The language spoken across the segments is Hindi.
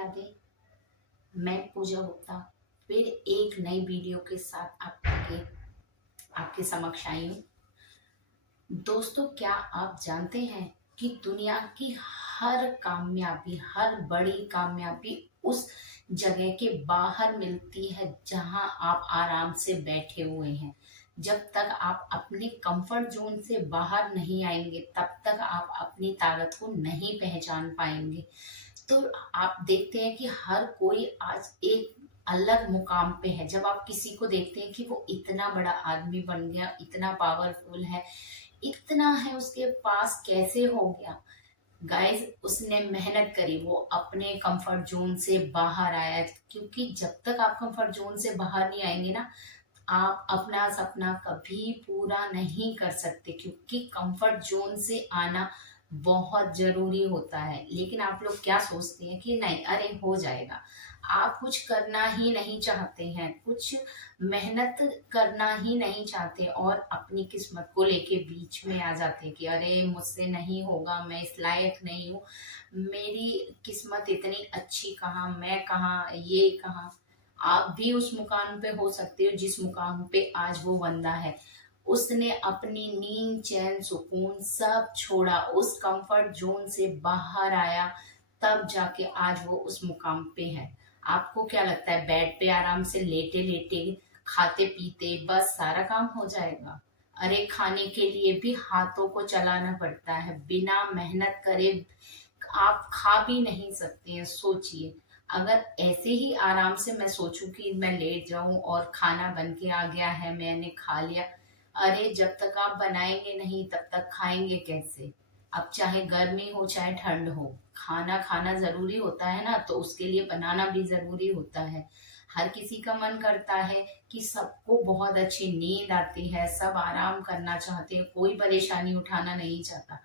राधे। मैं पूजा गुप्ता फिर एक नई वीडियो के साथ आपके समक्ष आई हूँ। दोस्तों, क्या आप जानते हैं कि दुनिया की हर बड़ी कामयाबी उस जगह के बाहर मिलती है जहां आप आराम से बैठे हुए हैं। जब तक आप अपने कंफर्ट जोन से बाहर नहीं आएंगे तब तक आप अपनी ताकत को नहीं पहचान पाएंगे। तो आप देखते हैं कि हर कोई आज एक अलग मुकाम पे है। जब आप किसी को देखते हैं कि वो इतना बड़ा आदमी बन गया, इतना पावरफुल है, इतना है उसके पास, कैसे हो गया? गाइस, उसने मेहनत करी, वो अपने कंफर्ट जोन से बाहर आया। क्योंकि जब तक आप कंफर्ट जोन से बाहर नहीं आएंगे ना, आप अपना सपना कभी पूरा नहीं कर सकते। क्योंकि कंफर्ट जोन से आना बहुत जरूरी होता है। लेकिन आप लोग क्या सोचते हैं कि नहीं, अरे हो जाएगा। आप कुछ करना ही नहीं चाहते हैं, कुछ मेहनत करना ही नहीं चाहते और अपनी किस्मत को लेके बीच में आ जाते हैं कि अरे मुझसे नहीं होगा, मैं इस लायक नहीं हूँ, मेरी किस्मत इतनी अच्छी कहाँ, मैं कहाँ, ये कहाँ। आप भी उस मुकाम पे हो सकते हो जिस मुकाम पे आज वो बंदा है। उसने अपनी नींद, चैन, सुकून सब छोड़ा, उस कंफर्ट जोन से बाहर आया, तब जाके आज वो उस मुकाम पे है। आपको क्या लगता है बेड पे आराम से लेटे लेटे खाते पीते बस सारा काम हो जाएगा? अरे खाने के लिए भी हाथों को चलाना पड़ता है, बिना मेहनत करे आप खा भी नहीं सकते हैं। सोचिए, अगर ऐसे ही आराम से मैं सोचूं कि मैं लेट जाऊं और खाना बन के आ गया है, मैंने खा लिया, अरे जब तक आप बनाएंगे नहीं तब तक खाएंगे कैसे? अब चाहे गर्मी हो चाहे ठंड हो, खाना खाना जरूरी होता है ना, तो उसके लिए बनाना भी जरूरी होता है। हर किसी का मन करता है कि सबको बहुत अच्छी नींद आती है, सब आराम करना चाहते हैं, कोई परेशानी उठाना नहीं चाहता।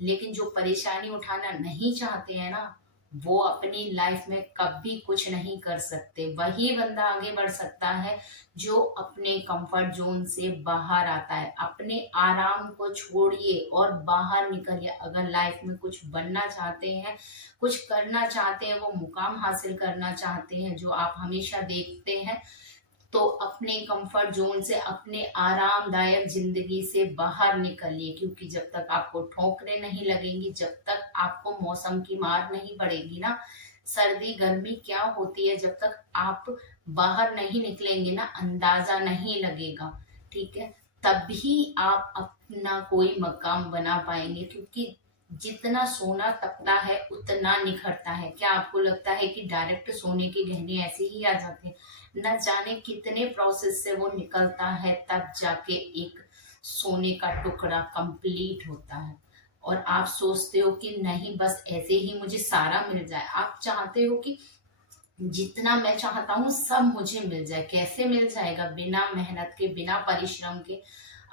लेकिन जो परेशानी उठाना नहीं चाहते हैं ना, वो अपनी लाइफ में कभी कुछ नहीं कर सकते। वही बंदा आगे बढ़ सकता है जो अपने कंफर्ट जोन से बाहर आता है। अपने आराम को छोड़िए और बाहर निकलिए। अगर लाइफ में कुछ बनना चाहते हैं, कुछ करना चाहते हैं, वो मुकाम हासिल करना चाहते हैं जो आप हमेशा देखते हैं, तो अपने कंफर्ट जोन से, अपने आरामदायक जिंदगी से बाहर निकलिए। क्योंकि जब तक आपको ठोकरें नहीं लगेंगी, जब तक आपको मौसम की मार नहीं पड़ेगी ना, सर्दी गर्मी क्या होती है, जब तक आप बाहर नहीं निकलेंगे ना, अंदाजा नहीं लगेगा। ठीक है, तभी आप अपना कोई मकाम बना पाएंगे। क्योंकि जितना सोना तपता है उतना निखरता है। क्या आपको लगता है कि डायरेक्ट सोने के गहने ऐसे ही आ जाते हैं? न जाने कितने प्रोसेस से वो निकलता है, तब जाके एक सोने का टुकड़ा कंप्लीट होता है। और आप सोचते हो कि नहीं, बस ऐसे ही मुझे सारा मिल जाए। आप चाहते हो कि जितना मैं चाहता हूँ सब मुझे मिल जाए। कैसे मिल जाएगा? बिना मेहनत के, बिना परिश्रम के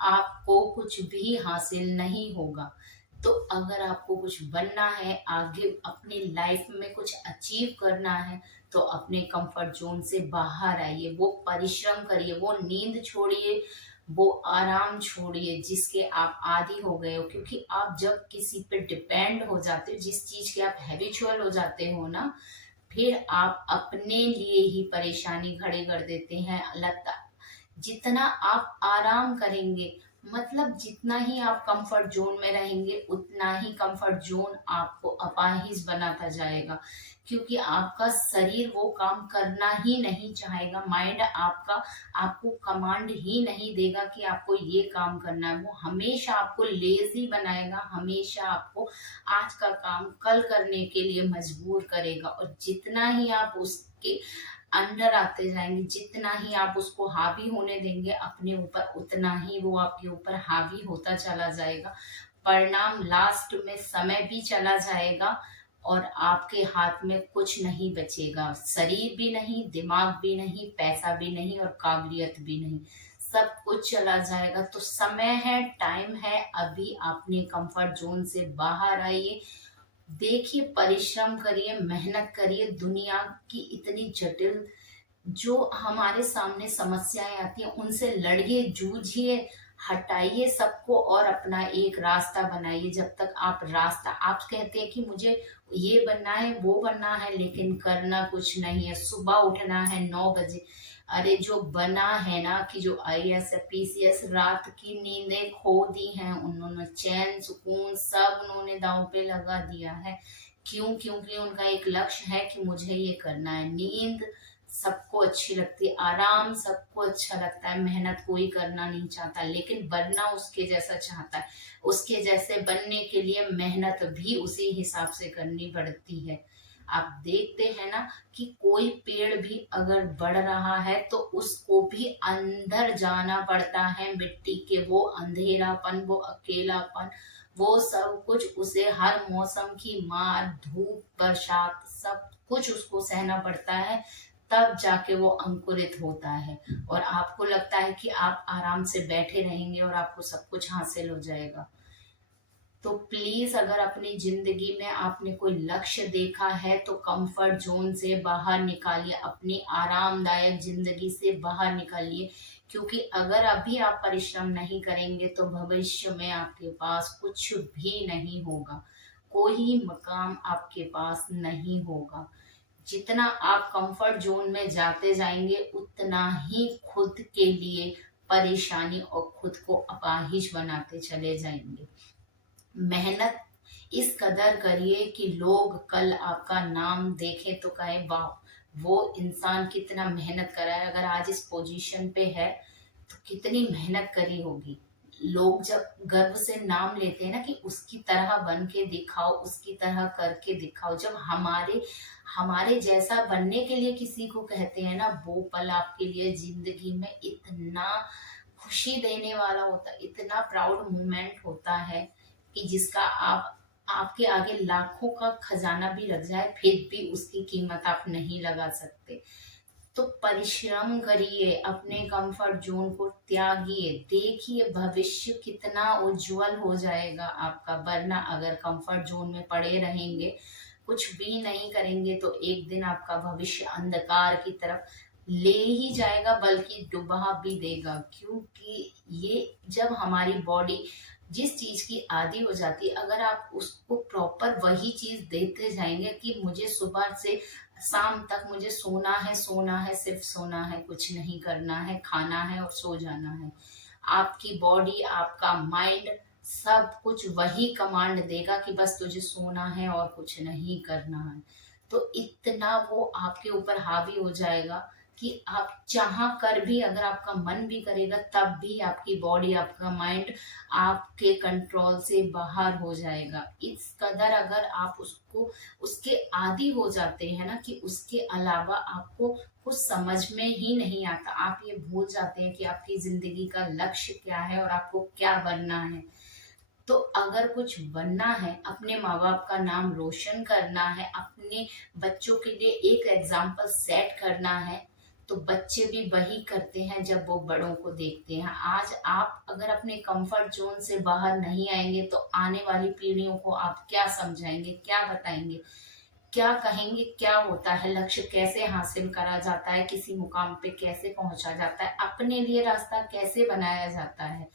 आपको कुछ भी हासिल नहीं होगा। तो अगर आपको कुछ बनना है, आगे अपनी लाइफ में कुछ अचीव करना है, तो अपने कंफर्ट जोन से बाहर आइए, वो परिश्रम करिए, वो नींद छोड़िए, वो आराम छोड़िए जिसके आप आदी हो गए हो। क्योंकि आप जब किसी पे डिपेंड हो जाते हो, जिस चीज के आप हैबिचुअल हो जाते हो ना, फिर आप अपने लिए ही परेशानी खड़ी कर देते हैं। लगता जितना आप आराम करेंगे, मतलब जितना ही आप कंफर्ट जोन में रहेंगे, उतना ही कंफर्ट जोन आपको अपाहिज बनाता जाएगा। क्योंकि आपका शरीर वो काम करना ही नहीं चाहेगा, माइंड आपका आपको कमांड ही नहीं देगा कि आपको ये काम करना है। वो हमेशा आपको लेजी बनाएगा, हमेशा आपको आज का काम कल करने के लिए मजबूर करेगा। और जितना ही आप उसके अंडर आते जाएंगे, जितना ही आप उसको हावी होने देंगे अपने ऊपर, उतना ही वो आपके ऊपर हावी होता चला जाएगा। परिणाम लास्ट में समय भी चला जाएगा और आपके हाथ में कुछ नहीं बचेगा। शरीर भी नहीं, दिमाग भी नहीं, पैसा भी नहीं और काबिलियत भी नहीं, सब कुछ चला जाएगा। तो समय है, टाइम है, अभी अपने कंफर्ट जोन से बाहर आइए। देखिए, परिश्रम करिए, मेहनत करिए। दुनिया की इतनी जटिल जो हमारे सामने समस्याएं आती हैं, उनसे लड़िए, जूझिए, हटाइए सबको और अपना एक रास्ता बनाइए। जब तक आप रास्ता, आप कहते हैं कि मुझे ये बनना है वो बनना है, लेकिन करना कुछ नहीं है। सुबह उठना है 9 बजे। अरे जो बना है ना कि जो आईएएस पीसीएस रात की नींदें खो दी हैं, उन्होंने चैन सुकून सब उन्होंने दांव पे लगा दिया है। क्यों? क्योंकि उनका एक लक्ष्य है कि मुझे ये करना है। नींद सबको अच्छी लगती है, आराम सबको अच्छा लगता है, मेहनत कोई करना नहीं चाहता, लेकिन बनना उसके जैसा चाहता है। उसके जैसे बनने के लिए मेहनत भी उसी हिसाब से करनी पड़ती है। आप देखते हैं ना कि कोई पेड़ भी अगर बढ़ रहा है तो उसको भी अंदर जाना पड़ता है, मिट्टी के वो अंधेरापन, वो अकेलापन, वो सब कुछ उसे हर मौसम की मार, धूप, बरसात सब कुछ उसको सहना पड़ता है, तब जाके वो अंकुरित होता है। और आपको लगता है कि आप आराम से बैठे रहेंगे और आपको सब कुछ हासिल हो जाएगा। तो प्लीज अगर अपनी जिंदगी में आपने कोई लक्ष्य देखा है तो कंफर्ट जोन से बाहर निकालिए, अपनी आरामदायक जिंदगी से बाहर निकालिए। क्योंकि अगर अभी आप परिश्रम नहीं करेंगे तो भविष्य में आपके पास कुछ भी नहीं होगा, कोई मकाम आपके पास नहीं होगा। जितना आप कंफर्ट जोन में जाते जाएंगे उतना ही खुद के लिए परेशानी और खुद को अपाहिज बनाते चले जाएंगे। मेहनत इस कदर करिए कि लोग कल आपका नाम देखें तो कहे वाह, वो इंसान कितना मेहनत करा है। अगर आज इस पोजीशन पे है तो कितनी मेहनत करी होगी। लोग जब गर्व से नाम लेते हैं ना कि उसकी तरह बन के दिखाओ, उसकी तरह करके दिखाओ, जब हमारे हमारे जैसा बनने के लिए किसी को कहते हैं ना, वो पल आपके लिए जिंदगी में इतना खुशी देने वाला होता है, इतना प्राउड मोमेंट होता है कि जिसका आप आपके आगे लाखों का खजाना भी लग जाए फिर भी उसकी कीमत आप नहीं लगा सकते। तो परिश्रम करिए, अपने कंफर्ट जोन को त्यागिए, देखिए भविष्य कितना उज्जवल हो जाएगा आपका। वरना अगर कंफर्ट जोन में पड़े रहेंगे, कुछ भी नहीं करेंगे, तो एक दिन आपका भविष्य अंधकार की तरफ ले ही जाएगा, बल्कि डुबा भी देगा। क्योंकि ये जब हमारी बॉडी जिस चीज की आदी हो जाती है, अगर आप उसको प्रॉपर वही चीज देते जाएंगे कि मुझे सुबह से शाम तक मुझे सोना है, सोना है, सिर्फ सोना है, कुछ नहीं करना है, खाना है और सो जाना है, आपकी बॉडी, आपका माइंड सब कुछ वही कमांड देगा कि बस तुझे सोना है और कुछ नहीं करना है। तो इतना वो आपके ऊपर हावी हो जाएगा कि आप चाह कर भी, अगर आपका मन भी करेगा तब भी आपकी बॉडी, आपका माइंड आपके कंट्रोल से बाहर हो जाएगा। इस कदर अगर आप उसको उसके आदी हो जाते हैं ना कि उसके अलावा आपको कुछ समझ में ही नहीं आता, आप ये भूल जाते हैं कि आपकी जिंदगी का लक्ष्य क्या है और आपको क्या बनना है। तो अगर कुछ बनना है, अपने माँ बाप का नाम रोशन करना है, अपने बच्चों के लिए एक एग्जाम्पल सेट करना है, तो बच्चे भी वही करते हैं जब वो बड़ों को देखते हैं। आज आप अगर अपने कंफर्ट जोन से बाहर नहीं आएंगे तो आने वाली पीढ़ियों को आप क्या समझाएंगे, क्या बताएंगे, क्या कहेंगे, क्या होता है लक्ष्य, कैसे हासिल करा जाता है, किसी मुकाम पे कैसे पहुंचा जाता है, अपने लिए रास्ता कैसे बनाया जाता है।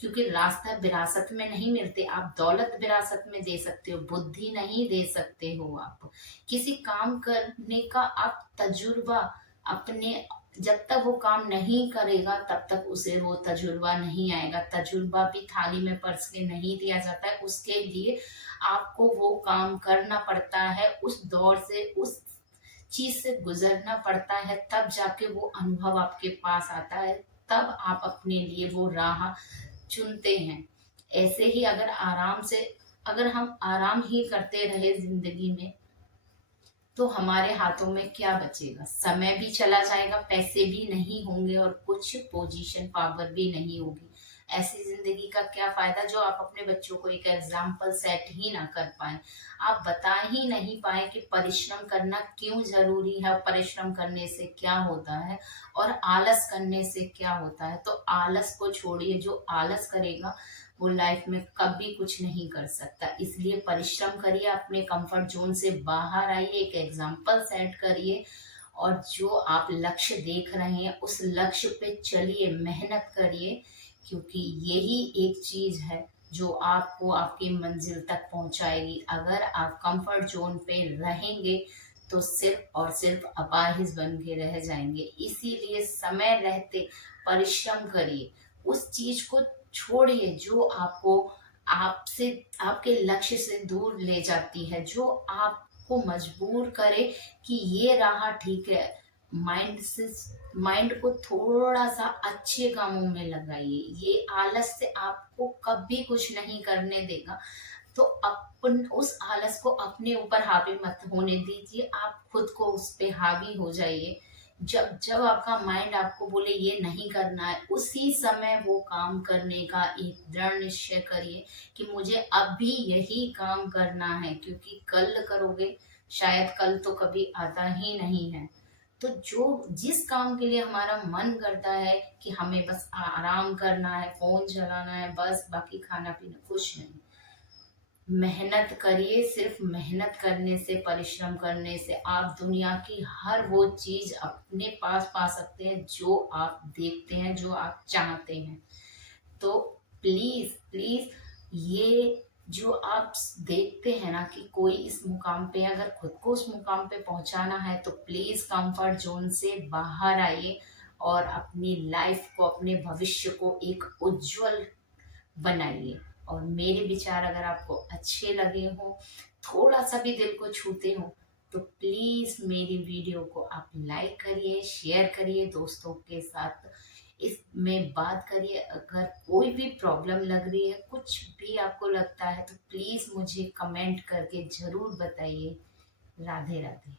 क्योंकि रास्ता विरासत में नहीं मिलते, आप दौलत विरासत में दे सकते हो, बुद्धि नहीं दे सकते हो। आप किसी काम करने का आप तजुर्बा अपने, जब तक वो काम नहीं करेगा तब तक उसे वो तजुर्बा नहीं आएगा। तजुर्बा भी थाली में परस के नहीं दिया जाता है, उसके लिए आपको वो काम करना पड़ता है, उस दौर से, उस चीज से गुजरना पड़ता है, तब जाके वो अनुभव आपके पास आता है, तब आप अपने लिए वो राह चुनते हैं। ऐसे ही अगर हम आराम ही करते रहे जिंदगी में तो हमारे हाथों में क्या बचेगा, समय भी चला जाएगा, पैसे भी नहीं होंगे और कुछ पोजीशन पावर भी नहीं होगी। ऐसी जिंदगी का क्या फायदा जो आप अपने बच्चों को एक एग्जाम्पल सेट ही ना कर पाए, आप बता ही नहीं पाए कि परिश्रम करना क्यों जरूरी है, परिश्रम करने से क्या होता है और आलस करने से क्या होता है। तो आलस को छोड़िए, जो आलस करेगा वो लाइफ में कभी कुछ नहीं कर सकता। इसलिए परिश्रम करिए, अपने कंफर्ट जोन से बाहर आइए, एक एग्जाम्पल सेट करिए और जो आप लक्ष्य देख रहे हैं उस लक्ष्य पे चलिए, मेहनत करिए। क्योंकि यही एक चीज है जो आपको आपकी मंजिल तक पहुंचाएगी। अगर आप कंफर्ट जोन पे रहेंगे तो सिर्फ और सिर्फ अपाहिज बन के रह जाएंगे। इसीलिए समय रहते परिश्रम करिए, उस चीज को छोड़िए जो आपको आपसे आपके लक्ष्य से दूर ले जाती है, जो आपको मजबूर करे कि ये राह ठीक है। माइंड को थोड़ा सा अच्छे कामों में लगाइए। ये आलस से आपको कभी कुछ नहीं करने देगा। तो अपन उस आलस को अपने ऊपर हावी मत होने दीजिए, आप खुद को उस पे हावी हो जाइए। जब जब आपका माइंड आपको बोले ये नहीं करना है, उसी समय वो काम करने का एक दृढ़ निश्चय करिए कि मुझे अभी यही काम करना है, क्योंकि कल करोगे शायद कल तो कभी आता ही नहीं है। तो जो जिस काम के लिए हमारा मन करता है कि हमें बस आराम करना है, फोन चलाना है, बस बाकी खाना पीना कुछ नहीं, मेहनत करिए। सिर्फ मेहनत करने से, परिश्रम करने से आप दुनिया की हर वो चीज अपने पास पा सकते हैं जो आप देखते हैं, जो आप चाहते हैं। तो प्लीज प्लीज, ये जो आप देखते हैं ना कि कोई इस मुकाम पे, अगर खुद को उस मुकाम पे पहुंचाना है तो प्लीज कंफर्ट जोन से बाहर आइए और अपनी लाइफ को, अपने भविष्य को एक उज्जवल बनाइए। और मेरे विचार अगर आपको अच्छे लगे हो, थोड़ा सा भी दिल को छूते हो, तो प्लीज मेरी वीडियो को आप लाइक करिए, शेयर करिए दोस्तों के साथ, इसमें बात करिए। अगर कोई भी प्रॉब्लम लग रही है, कुछ भी आपको लगता है, तो प्लीज मुझे कमेंट करके जरूर बताइए। राधे राधे।